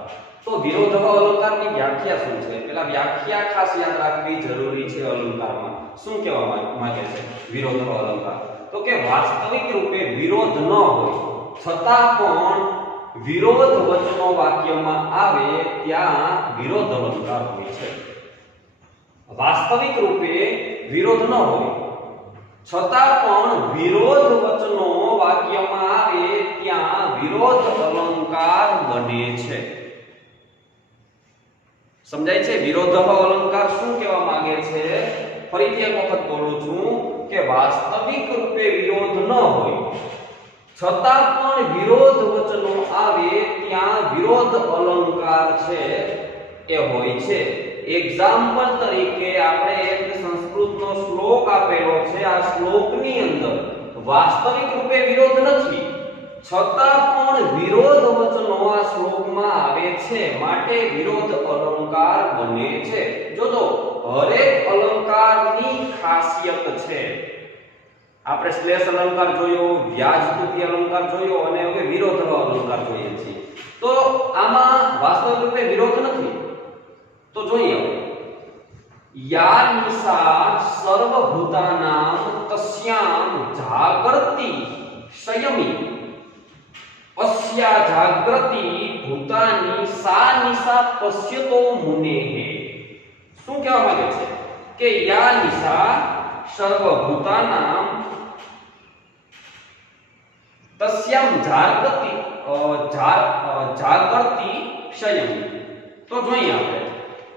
તો વિરોધ અલંકારની વ્યાખ્યા શું છે? પેલા વ્યાખ્યા ખાસ યાદ રાખવી જરૂરી છે. અલંકારમાં શું કહેવા માંગે છે વિરોધ અલંકાર? તો કે વાસ્તવિક રૂપે વિરોધ ન હોય છતાં પણ વિરોધ વચનો વાક્યમાં આવે ત્યાં વિરોધ અલંકાર હોય છે. વાસ્તવિક રૂપે વિરોધ ન હોય છતાં પણ વિરોધ વચનો વાક્યમાં આવે ત્યાં વિરોધ અલંકાર બને છે. સમજાય છે? વિરોધ અલંકાર શું કહેવા માંગે છે? ફરીથી એક વખત બોલું છું કે વાસ્તવિક રૂપે વિરોધ ન હોય છતાં પણ વિરોધ વચનો આવે ત્યાં વિરોધ અલંકાર છે એ હોય છે. એક્ઝામ્પલ તરીકે આપણે એક સંસ્કૃતનો શ્લોક આપેલો છે. આ શ્લોકની અંદર વાસ્તવિક રૂપે વિરોધ નથી છતાં પણ વિરોધ વચનો આ શ્લોકમાં આવે છે, માટે વિરોધ અલંકાર બને છે. જોજો, હરેક અલંકારની ખાસિયત છે. આપણે શ્લેષ અલંકાર જોયો, વ્યાજસ્તુતિ અલંકાર જોયો અને હવે વિરોધ અલંકાર જોઈએ છીએ. તો આમાં વાસ્તવિક રૂપે વિરોધ નથી. તો જોઈએ યા નિશા સર્વભૂતાનામ તસ્યામ જાગૃતિ સંયમી અસ્યા જાગૃતિ ભૂતાની સા નિશા પશ્યતો મુનેહે. શું કહેવા માંગે છે કે યા નિશા સર્વભૂતાનામ તસ્યામ જાગૃતિ સંયમી. તો જોઈએ આપણે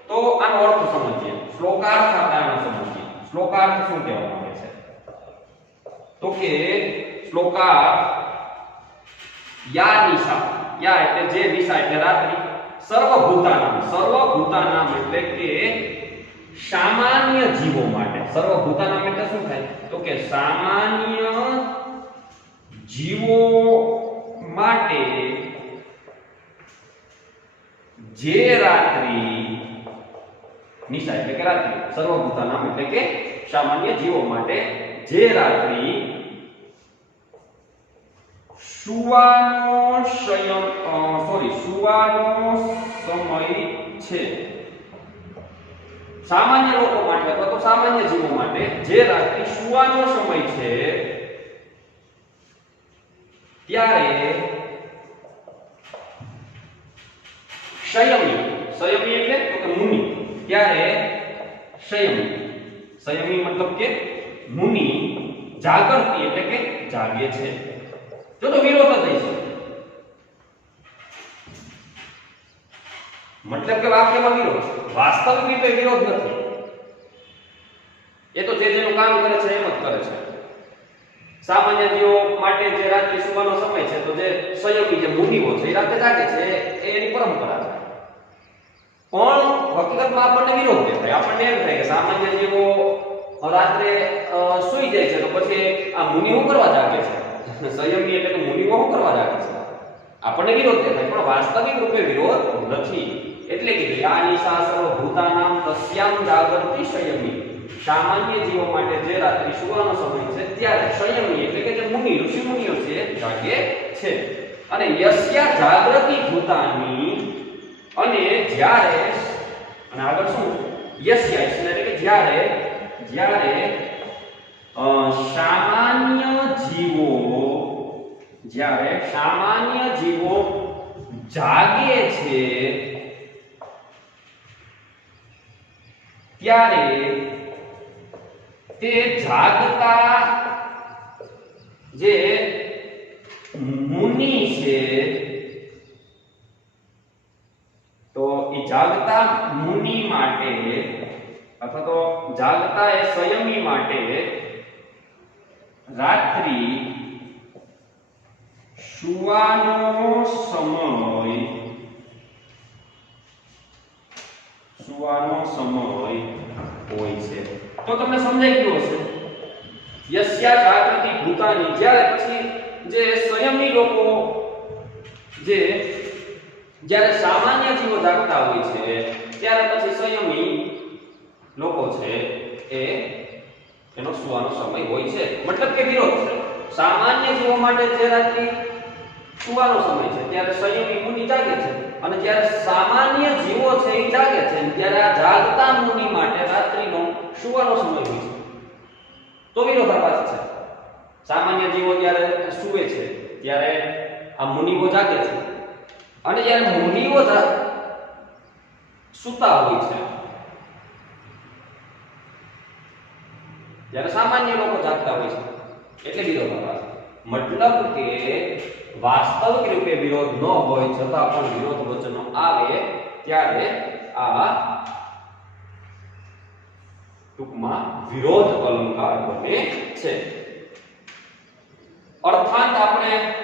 તો આનો અર્થ સમજીએ. શ્લોકાર્થ આપણે આનો સમજીએ. શ્લોકાર્થ શું કહેવા માંગે છે? તો કે શ્લોકાર્થ યા નિશા, યા એટલે જે નિશા એટલે રાત્રિ, સર્વભૂતાનામ, સર્વભૂતાનામ એટલે કે સામાન્ય જીવો માટે સર્વભૂતાનામ એટલે શું થાય તો કે સામાન્ય જીવો માટે જે રાત્રિ નિશા એટલે કે રાત્રિ સર્વભૂતાનામ એટલે કે સામાન્ય જીવો માટે જે રાત્રિ સુવાનો સમય છે સામાન્ય લોકો માટે અથવા તો સામાન્ય જીવો માટે જે રાત્રિ સુવાનો સમય છે ત્યારે સંયમી એટલે તો કે મુનિ ત્યારે સંયમી મતલબ કે મુનિ જાગૃતિ એટલે કે જાગે છે જો તો વિરોધ થઈ છે મતલબ કે વાક્યમાં વિરોધ વાસ્તવિક રીતે વિરોધ નથી એ તો જે જેનું કામ કરે છે એમ જ કરે છે સામાન્ય જીવો માટે જે રાત્રિ સુવાનો સમય છે તો જે સંયમી જે મુનિઓ છે એ રાતે જાગે છે એ એની પરંપરા છે પણ હકીકતમાં આપણને વિરોધ દેખાય આપણને એમ થાય કે સામાન્ય જીવો રાત્રે સૂઈ જાય છે તો પછી આ મુનિ શું કરવા જાગે છે સંયમી એટલે કે મુનિઓ શું કરવા જાગે છે આપણને વિરોધ દેખાય પણ વાસ્તવિક રૂપે વિરોધ નથી એટલે કે યાની શાસ્ત્ર ભૂતાનામ તસ્યામ જાગૃતિ સંયમી સામાન્ય જીવો માટે જે રાત્રિ સુવાનો સમય છે ત્યારે સંયમી એટલે કે જે મુનિ ઋષિ મુનિઓ છે જાગે છે અને યસ્યા જાગૃતિ ભૂતાની અને જ્યારે અને આગળ શું યસ્યા એટલે કે જ્યારે સામાન્ય જીવો જાગે છે ત્યારે તે જાગતા જે મુનિ છે તો એ જાગતા મુનિ માટે અથવા તો જાગતા એ સંયમી માટે રાત્રિ સુવાનો સમય હોય છે તો તમને સમજાઈ ગયું હશે યસ્યા જાગૃતિ ભૂતાની જ્યારે પછી જે સંયમી લોકો જ્યારે સામાન્ય જીવો જાગતા હોય છે ત્યારે પછી સંયમી લોકો છે એનો સુવાનો સમય હોય છે મતલબ કે વિરોધ છે સામાન્ય જીવો માટે જે રાત્રિ સુવાનો સમય છે ત્યારે સંયમી મુનિ જાગે છે અને જ્યારે સામાન્ય જીવો છે એ જાગે છે ત્યારે આ જાગતા મુનિ માટે રાત્રિનો સુવાનો સમય હોય છે તો વિરોધાભાસ છે સામાન્ય જીવો જ્યારે સૂવે છે ત્યારે આ મુનિઓ જાગે છે અને જ્યારે મુનિઓ સૂતા હોય છે જ્યારે સામાન્ય લોકો જાગતા હોય છે એટલે વિરોધાભાસ મતલબ કે વાસ્તવિક રૂપે વિરોધ ન હોય છતાં પણ વિરોધ વચનો આવે ત્યારે આ ટૂંકમાં વિરોધ અલંકાર બને છે અર્થાત આપણે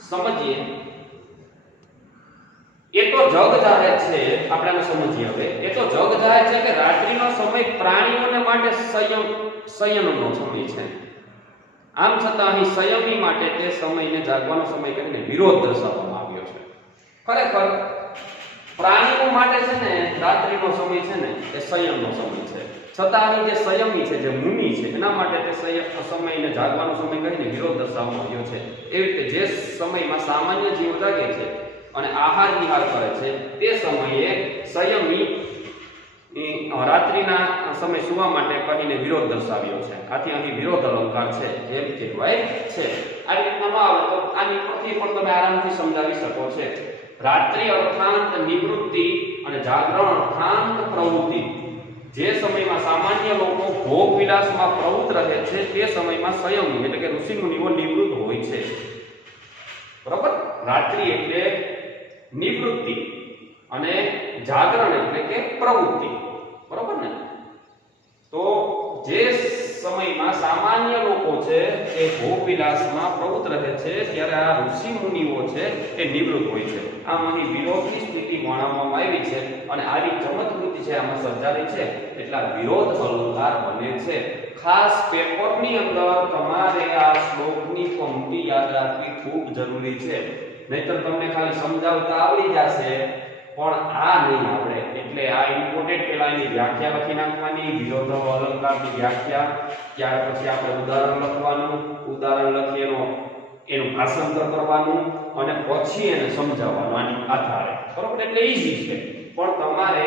સમજીએ એ તો જગ જાહેર છે આપણે આને સમજીએ હવે એ તો જગ જાહેર છે કે રાત્રિનો સમય પ્રાણીઓને માટે સંયમનો સમય છે આમ છતાં અહીં સંયમી માટે તે સમયને જાગવાનો સમય કરીને વિરોધ દર્શાવવામાં આવ્યો છે ખરેખર પ્રાણીઓ માટે છે ને રાત્રિનો સમય છે ને એ સંયમનો સમય છે છતાં અહીં જે સંયમી છે જે મુનિ છે એના માટે તે સમયને જાગવાનો સમય કહીને વિરોધ દર્શાવવામાં આવ્યો છે એ રીતે જે સમયમાં સામાન્ય જીવ જાગે છે અને આહાર વિહાર કરે છે તે સમયે સંયમી રાત્રિના સમય સુવા માટે કહીને વિરોધ દર્શાવ્યો છે આથી અહીં વિરોધ અલંકાર છે એમ કહેવાય છે આ રીતના ન આવે તો આની પરથી પણ તમે આરામથી સમજાવી શકો છો રાત્રિ અર્થાંત નિવૃત્તિ અને જાગરણ અર્થાંત પ્રવૃત્તિ જે સમયમાં સામાન્ય લોકો ભોગ વિલાસમાં પ્રવૃત્ત રહે છે તે સમયમાં સંયમી એટલે કે ઋષિ મુનિઓ નિવૃત્ત હોય છે બરાબર રાત્રિ એટલે નિવૃત્તિ અને જાગરણ એટલે કે પ્રવૃત્તિ બરાબર ને તો જે સમયમાં સામાન્ય લોકો છે એ ભોગ વિલાસમાં પ્રવૃત્ત રહે છે ત્યારે આ ઋષિ મુનિઓ છે એ નિવૃત્ત હોય છે આમ અહીં વિરોધની સ્થિતિ વર્ણવવામાં આવી છે અને આવી ચમત્કૃતિ છે આમાં સર્જાવી છે એટલા વિરોધ અલંકાર બને છે. ખાસ પેપરની અંદર તમારે આ શ્લોકની પંક્તિ યાદ રાખવી ખૂબ જરૂરી છે, નહીતર તમને ખાલી સમજાવતા આવડી જશે પણ આ નહીં આવડે. એટલે આ ઇમ્પોર્ટન્ટ પેલા એની વ્યાખ્યા લખી નાખવાની, વિરોધ અલંકારની વ્યાખ્યા, ત્યાર પછી આપણે ઉદાહરણ લખવાનું, ઉદાહરણ લખી એનું ભાષાંતર કરવાનું અને પછી એને સમજાવવાનું આની આધારે. બરોબર? એટલે ઈઝી છે, પણ તમારે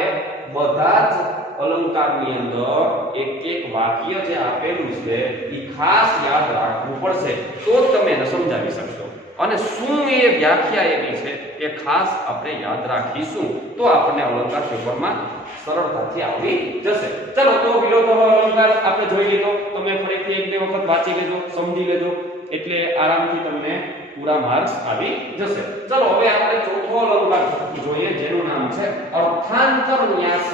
બધા જ અલંકારની અંદર એક એક વાક્ય જે આપેલું છે એ ખાસ યાદ રાખવું પડશે, તો જ તમે એને સમજાવી શકશો. અને શું એ વ્યાખ્યા એવી છે એ ખાસ આપણે યાદ રાખીશું તો આપણને અલંકાર પેપરમાં સરળતાથી આવડી જશે. ચલો, તો વિરોધ અલંકાર આપણે જોઈ લીધો. તમે ફરીથી એક બે વખત વાંચી લેજો, સમજી લેજો, એટલે આરામથી તમને પૂરા માર્ક્સ આવી જશે. ચલો, હવે આપણે ચોથો અલંકાર જોઈએ, જેનું નામ છે અર્થાંતર ન્યાસ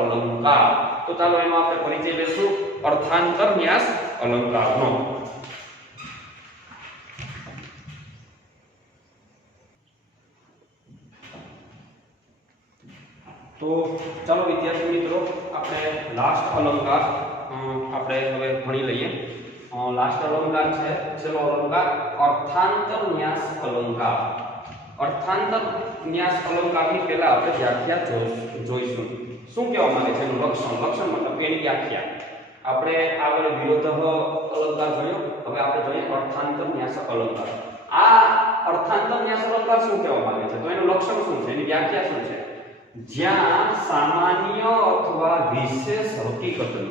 અલંકાર. તો ચાલો એનો આપણે પરિચય લેશું, અર્થાંતર ન્યાસ અલંકારનો. તો ચાલો વિદ્યાર્થી મિત્રો, આપણે લાસ્ટ અલંકાર આપણે હવે ભણી લઈએ. લાસ્ટ અલંકાર છે છેલ્લો અલંકાર અર્થાંતર ન્યાસ અલંકાર. અર્થાંતર ન્યાસ અલંકારની પહેલા આપણે વ્યાખ્યા જોઈશું. શું કહેવા માંગે છે એનું લક્ષણ? લક્ષણ મતલબ એની વ્યાખ્યા. આપણે આગળ વિરોધ અલંકાર જોયો, હવે આપણે જોઈએ અર્થાંતર ન્યાસ અલંકાર. આ અર્થાંતર ન્યાસ અલંકાર શું કહેવા માંગે છે, તો એનું લક્ષણ શું છે, એની વ્યાખ્યા શું છે? જ્યાં સામાન્ય અથવા વિશેષ હકીકતનું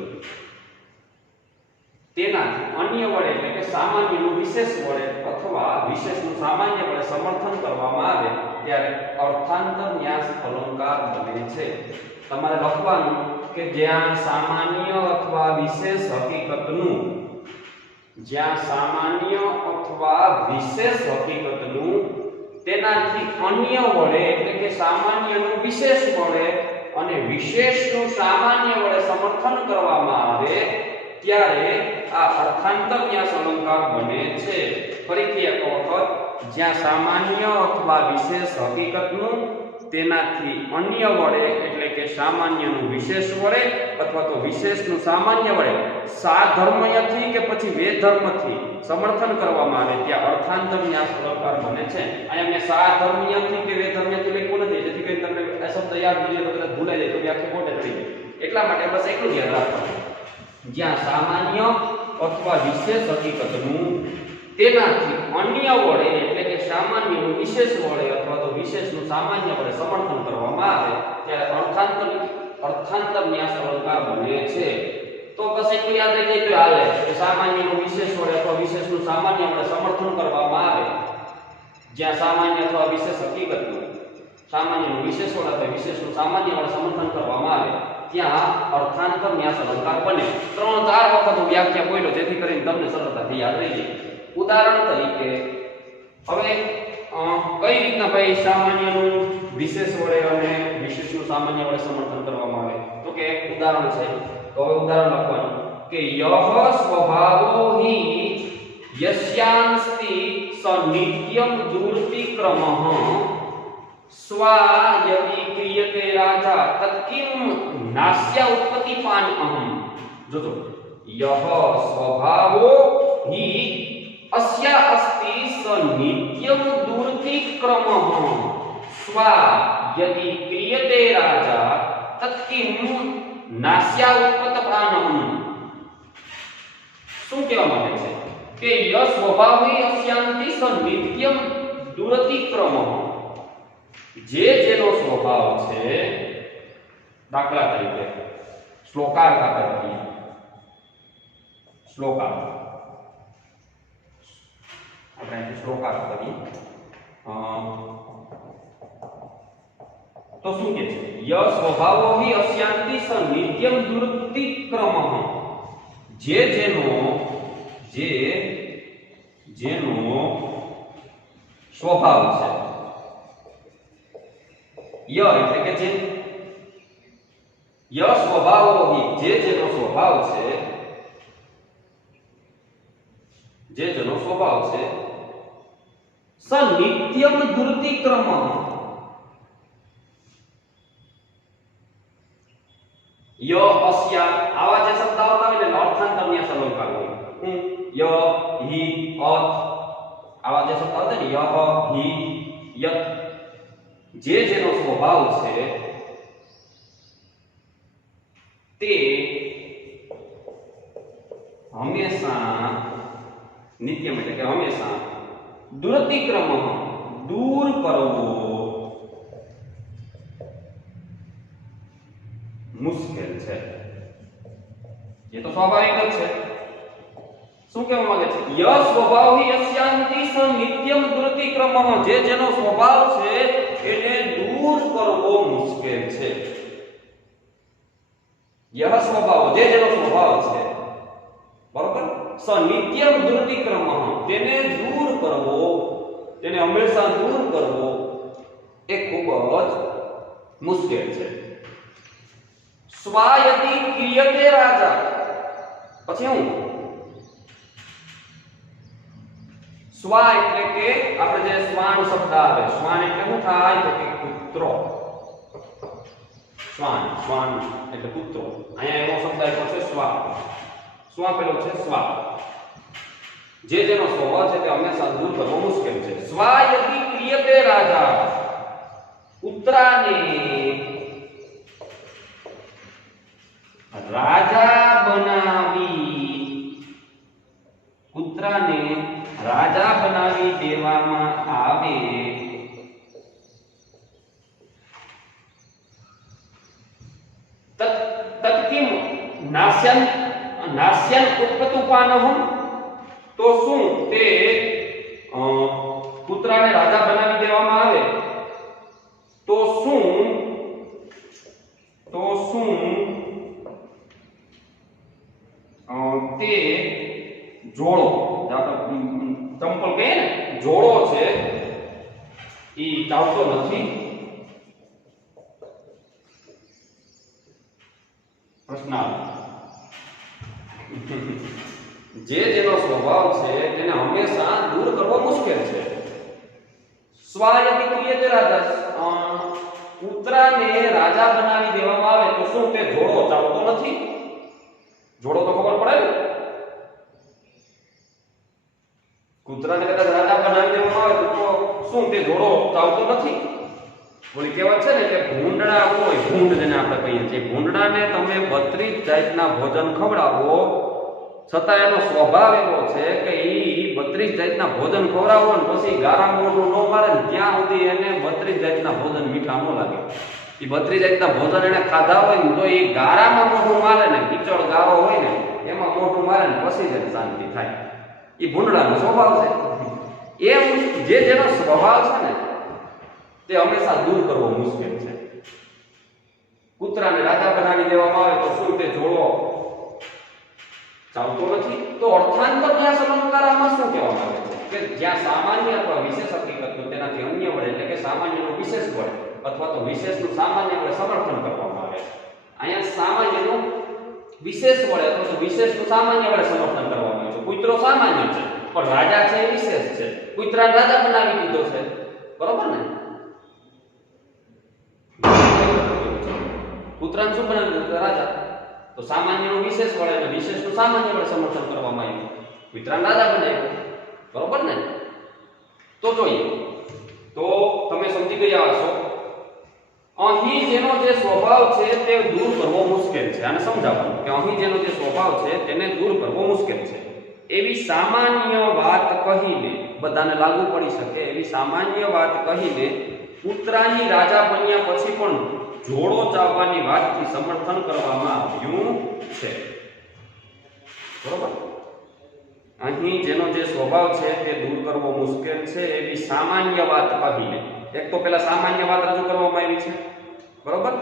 તેનાથી અન્ય વડે એટલે કે સામાન્યનું વિશેષ વડે અથવા વિશેષનું સામાન્ય વડે સમર્થન કરવામાં આવે ત્યારે અર્થાંતર ન્યાસ અલંકાર બને છે. તમારે લખવાનું કે જ્યાં સામાન્ય અથવા વિશેષ હકીકતનું, જ્યાં સામાન્ય અથવા વિશેષ હકીકતનું તેનાથી અન્ય વડે એટલે કે સામાન્યનું વિશેષ વડે અને વિશેષનું સામાન્ય વડે સમર્થન કરવામાં આવે ત્યારે આ અર્થાંતર ન્યાસ અલંકાર બને છે. ફરીથી એક વખત, જ્યાં સામાન્ય અથવા વિશેષ હકીકતનું તેનાથી અન્ય વડે એટલે કે સામાન્યનું વિશેષ વડે અથવા તો વિશેષનું સામાન્ય વડે સાધર્મયથી કે પછી વેધર્મથી સમર્થન કરવામાં આવે ત્યાં અર્થાંતર ન્યાસ અલંકાર બને છે. અહીંયા મેં સાધર્મયથી કે વેધર્મયથી લખ્યું નથી, જેથી કરીને તમને આ શબ્દ યાદ ન રહે તો કદાચ ભૂલાઈ જાય તો વ્યાખ્યા ખોટે ચડી જાય. એટલા માટે બસ એટલું યાદ રાખવાનું, જ્યાં સામાન્ય અથવા વિશેષ હકીકતનું તેનાથી અન્ય વડે એટલે કે સામાન્યનું વિશેષ વડે અથવા તો વિશેષનું સામાન્ય વડે સમર્થન કરવામાં આવે ત્યારે અર્થાંતર ન્યાસ અલંકાર બને છે. તો બસ એટલું યાદ રહી જાય તો હાલે કે સામાન્યનું વિશેષ વડે અથવા વિશેષનું સામાન્ય વડે સમર્થન કરવામાં આવે જ્યાં સામાન્ય અથવા વિશેષ હકીકતનું સામાન્યનું વિશેષ વડે અથવા વિશેષનું સામાન્ય વડે સમર્થન કરવામાં આવે ત્યાં અર્થાંતર ન્યાસ અલંકાર બને. 3-4 વખત હું વ્યાખ્યા બોલ્યો જેથી કરીને તમને સરળતાથી યાદ રહી જાય. ઉદાહરણ તરીકે હવે કઈ રીતના ભાઈ સામાન્યનું વિશેષ વડે અને વિશેષનું સામાન્ય વડે સમર્થન કરવામાં આવે, તો કે એક ઉદાહરણ છે. તો હવે ઉદાહરણ લખવાનું કે યહ સ્વભાવો હિ યસ્યાંસ્તિ સનિત્યમ દૂરતિક્રમઃ સ્વા યદિ ક્રિયતે રાજા તત્કિમ નાસ્ય ઉત્પત્તિપાન અહમ. જોજો, યહ સ્વભાવો હિ અસ્ય અસ્તિ સનિત્યમ દૂરતિક્રમઃ સ્વા યદિ ક્રિયતે રાજા તત્કિમ નાસ્ય ઉત્પત્તિપાન. શું કહેવા માંગે છે કે યહ સ્વભાવે અસ્યાંતિ સનિત્યમ દૂરતિક્રમઃ, જે જેનો સ્વભાવ છે, દાખલા તરીકે શ્લોકાર ખાતર કરીએ, શ્લોકાર આપણે શ્લોકાર કરીએ તો શું કહે છે? ય સ્વભાવો હિ અસ્યાંતિ સનિત્યમ દૂરતિક્રમઃ, જે જેનો સ્વભાવ છે, ય એટલે કે ય સ્વભાવો હિ જેનો સ્વભાવ છે, જેનો સ્વભાવ છે સનિત્યમ દૂરતિક્રમઃ, ય અસ્ય ય હિ અથ આવા જે શબ્દ આવતા ને યહ હિ યત જે જેનો સ્વભાવ છે તે હંમેશા નિત્યમ એટલે કે હંમેશા દુરતિક્રમ દૂર કરવો મુશ્કેલ છે. એ તો સ્વાભાવિક જ છે. શું કહેવા માંગે છે? ય સ્વભાવી યસ્યાંતિ સ નિત્યમ દુરતિક્રમ જે જેનો સ્વભાવ છે એને દૂર કરવો મુશ્કેલ છે. યહ સ્વભાવ જે જેનો સ્વભાવ છે બરોબર સ નિત્યમ દુરતિક્રમ તેને દૂર કરવો તેને હંમેશા દૂર કરવો એ ખૂબ જ મુશ્કેલ છે. સ્વાયતિ ક્રિયતે રાજા પછી હું સ્વા એટલે કે આપણે જે શ્વાન શબ્દ આવે શ્વાન એટલે શું થાય તો કે કૂતરો શ્વાન શ્વાન એટલે કૂતરો અહીંયા એનો શબ્દ આવ્યો છે સ્વા સ્વા પેલો છે સ્વા જે જેનો સ્વભાવ છે તે હંમેશા દૂર કરવો મુશ્કેલ છે. સ્વાયતિ ક્રિયતે રાજા કૂતરાને રાજા બનાવી દેવામાં આવે તત્કિમ નાસ્યન ઉત્પતુપાનહમ તો શું તે કૂતરાને રાજા બનાવી દેવામાં આવે તો શું તે જોડો ચંપલ કહે ને જોડો છે ઈ ચાવતો નથી. પ્રશ્ન જે જેનો સ્વભાવ છે તેને હંમેશા દૂર કરવો મુશ્કેલ છે. સ્વાયતિ ક્રિયતે રાજા કૂતરાને રાજા બનાવી દેવામાં આવે તો શું તે જોડો ચાવતો નથી? જોડો તો ખબર પડે ને. કૂતરાને કદાચ રાજા બનાવી દેવામાં આવે તો શું તે જોડો ચાવતો નથી? ઓલી કહેવત છે ને કે ભૂંડડા હોય ભૂંડ જેને આપણે કહીએ છીએ ભૂંડડાને તમે 32 જાતના ભોજન ખવડાવો છતાં એનો સ્વભાવ એવો છે કે ઈ 32 જાતના ભોજન ખવડાવો ને પછી ગારા મોઢું ન મારે ને ત્યાં સુધી એને 32 જાતના ભોજન મીઠા ન લાગે. ઈ 32 જાતના ભોજન એને ખાધા હોય ને તો ઈ ગારામાં મોઢું મારે ને કીચડ ગારો હોય ને એમાં મોઢું મારે ને પછી જ શાંતિ થાય. ઈ ભૂંડડાનો સ્વભાવ છે. એમ જે જેનો સ્વભાવ છે ને તે હંમેશા દૂર કરવો મુશ્કેલ છે. કૂતરાને રાજા બનાવી દેવામાં આવે તો શું તે જોડો ચાલતો નથી? તો અર્થાંતર ન્યાસ અલંકારમાં શું કહેવામાં આવે છે કે જ્યાં સામાન્ય અથવા વિશેષ હકીકતનો તેનાથી અન્ય વડે એટલે કે સામાન્યનો વિશેષ વડે અથવા તો વિશેષનું સામાન્ય વડે સમર્થન કરવામાં આવે છે. અહીંયા સામાન્યનું વિશેષ વડે અથવા તો વિશેષનું સામાન્ય વડે સમર્થન કરવામાં આવે છે. કૂતરો સામાન્ય છે પણ રાજા છે એ વિશેષ છે. કૂતરાને રાજા બનાવી દીધો છે બરોબર ને. કૂતરાને શું બનાવી દીધો? રાજા. તો સામાન્યનું વિશેષ વડે અને વિશેષનું સામાન્ય વડે સમર્થન કરવામાં આવ્યું. કૂતરાને રાજા બનાવ્યો બરોબર ને. તો જોઈએ તો તમે સમજી ગયા હશો અહીં જેનો જે સ્વભાવ છે તે દૂર કરવો મુશ્કેલ છે. આને સમજાવવાનું કે અહીં જેનો જે સ્વભાવ છે તેને દૂર કરવો મુશ્કેલ છે. એવી સામાન્ય વાત કહીને બધાને લાગુ પડી શકે એવી સામાન્ય વાત કહીને કૂતરાની રાજા બન્યા પછી પણ જોડો ચાવવાની વાતથી સમર્થન કરવામાં આવ્યું છે બરોબર. અહીં જેનો જે સ્વભાવ છે તે દૂર કરવો મુશ્કેલ છે એવી સામાન્ય વાત કહીને એક તો પેલા સામાન્ય વાત રજૂ કરવામાં આવી છે બરોબર.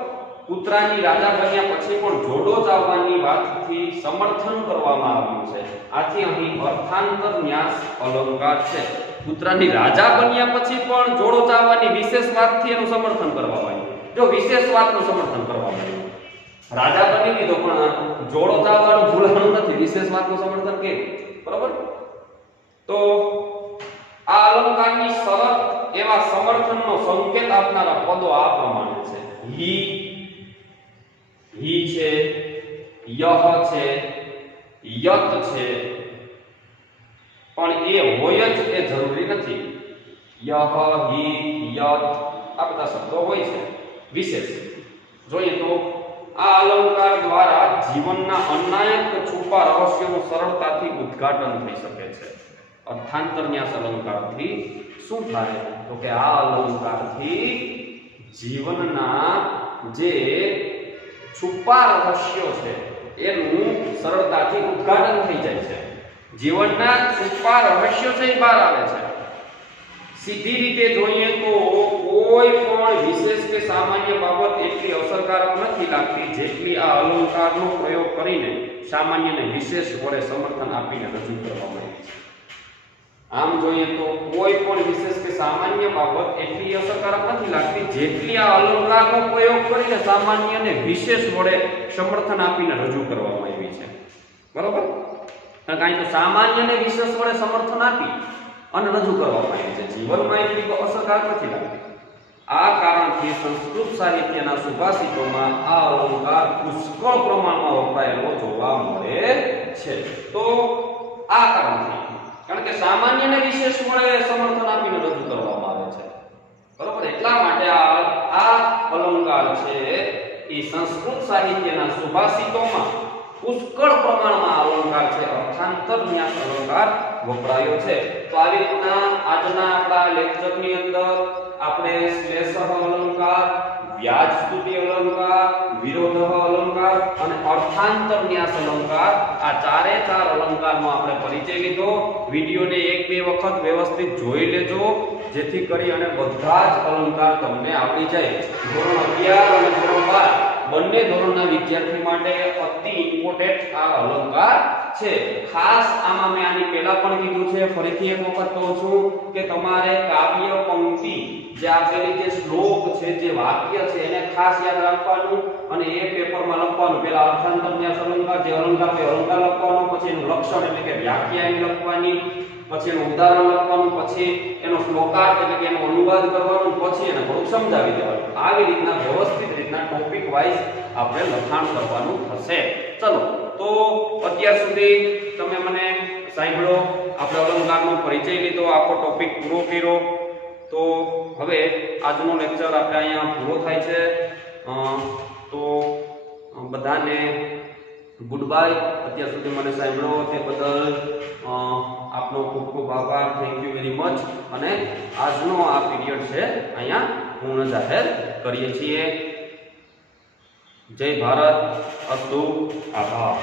કૂતરાની રાજા બન્યા પછી પણ જોડો ચાવવાની વાતથી સમર્થન કરવામાં આવ્યું છે. આથી અહીં અર્થાંતર ન્યાસ અલંકાર છે. કૂતરાની રાજા બન્યા પછી પણ જોડો ચાવવાની વિશેષ વાતથી એનું સમર્થન કરવામાં આવ્યું. જો વિશેષ વાતનું સમર્થન કરવામાં આવ્યું. રાજા બની દીધો પણ જોડો ચાવવાનું ભૂલવાનું નથી. વિશેષ વાતનું સમર્થન કે બરોબર. તો આ અલંકારની શરત એવા સમર્થનનો સંકેત આપનારા પદો આ પ્રમાણે છે. હિ છે, યહ છે, યત છે, પણ એ હોય જ એ જરૂરી નથી. યહ, હિ, યત આ બધા શબ્દો હોય છે વિશેષ. જોઈએ તો આ અલંકાર દ્વારા જીવનના અનેક છુપા રહસ્યોનું સરળતાથી ઉદ્ઘાટન થઈ શકે છે. અર્થાંતરન્યાસ અલંકારથી શું થાય તો કે આ અલંકારથી જીવનના જે છુપા રહસ્યો છે એનું સરળતાથી ઉદ્ઘાટન થઈ જાય છે. જીવનના છુપા રહસ્યો છે એ બહાર આવે છે. સીધી રીતે જોઈએ તો કોઈ પણ વિશેષ કે સામાન્ય બાબત એટલી અસરકારક નથી લાગતી જેટલી આ અલંકારનો પ્રયોગ કરીને સામાન્યને વિશેષ વડે સમર્થન આપીને રજૂ કરવામાં આવે છે. આમ જોઈએ તો કોઈ પણ વિશેષ કે સામાન્ય બાબત એટલી અસરકારક નથી લાગતી જેટલી આ અલંકારનો પ્રયોગ કરીને સામાન્યને વિશેષ વડે સમર્થન આપીને રજૂ કરવામાં આવી છે. બરોબર? કારણ કે સામાન્યને વિશેષ વડે સમર્થન આપી અને રજૂ કરવામાં આવી છે. જીવનમાં એટલી તો અસરકારક નથી લાગતી. આ કારણથી સંસ્કૃત સાહિત્યના સુભાષિતોમાં આ અલંકાર પુષ્કળ પ્રમાણમાં વપરાયેલો જોવા મળે છે. તો આ કારણથી, કારણ કે સામાન્યને વિશેષ વડે સમર્થન આપીને રજૂ કરવામાં આવે છે. બરોબર? એટલા માટે આ અલંકાર છે એ સંસ્કૃત સાહિત્યના સુભાષિતોમાં પુષ્કળ પ્રમાણમાં અલંકાર છે, અર્થાંતરન્યાસ અલંકાર વપરાયો છે. તો આવી રીતના આજના આપણા લેક્ચરની અંદર આપણે શ્લેષ અલંકાર, વ્યાજ સ્તુતિ અલંકાર, વિરોધ અલંકાર અને અર્થાંતરન્યાસ અલંકાર આ ચારે ચાર અલંકારનો આપણે પરિચય લીધો. વિડિયોને એક બે વખત વ્યવસ્થિત જોઈ લેજો જેથી કરી અને બધા જ અલંકાર તમને આવડી જાય. ધોરણ 11 અને ધોરણ 12 બંને ધોરણના વિદ્યાર્થી માટે અતિ ઇમ્પોર્ટન્ટ આ અલંકાર છે. ખાસ આમાં મેં આની પહેલા પણ કીધું છે, ફરીથી એક વખત કહું છું કે તમારે કાવ્ય પંક્તિ જે આપેલી જે શ્લોક છે, જે વાક્ય છે એને ખાસ યાદ રાખવાનું અને એ પેપરમાં લખવાનું. પહેલા અર્થાંતરન્યાસ અલંકાર, જે અલંકાર છે અલંકાર લખવાનો, પછી એનું લક્ષણ એટલે કે વ્યાખ્યા લખવાની, પછી એનું ઉદાહરણ લખવાનું, પછી એનો શ્લોકાર્થ એટલે કે એનો અનુવાદ કરવાનો, પછી એને થોડું સમજાવી દેવાનું. આવી રીતના વ્યવસ્થિત રીતના ટોપિક વાઇઝ આપણે લખાણ કરવાનું થશે. ચલો, તો અત્યાર સુધી તમે મને સાંભળો, આપણે અલંકારનો પરિચય લીધો, આખો ટોપિક પૂરો કર્યો. તો હવે આજનો લેક્ચર આપણે અહીંયા પૂરો થાય છે. તો બધાને ગુડ બાય. અત્યાર સુધી મને સાંભળો તે બદલ આપનો ખૂબ ખૂબ આભાર. Thank you very much. અને આજનો આ પીરિયડ છે અહીંયા પૂર્ણ જાહેર કરીએ છીએ. જય ભારત. અસ્તુ. આભાર.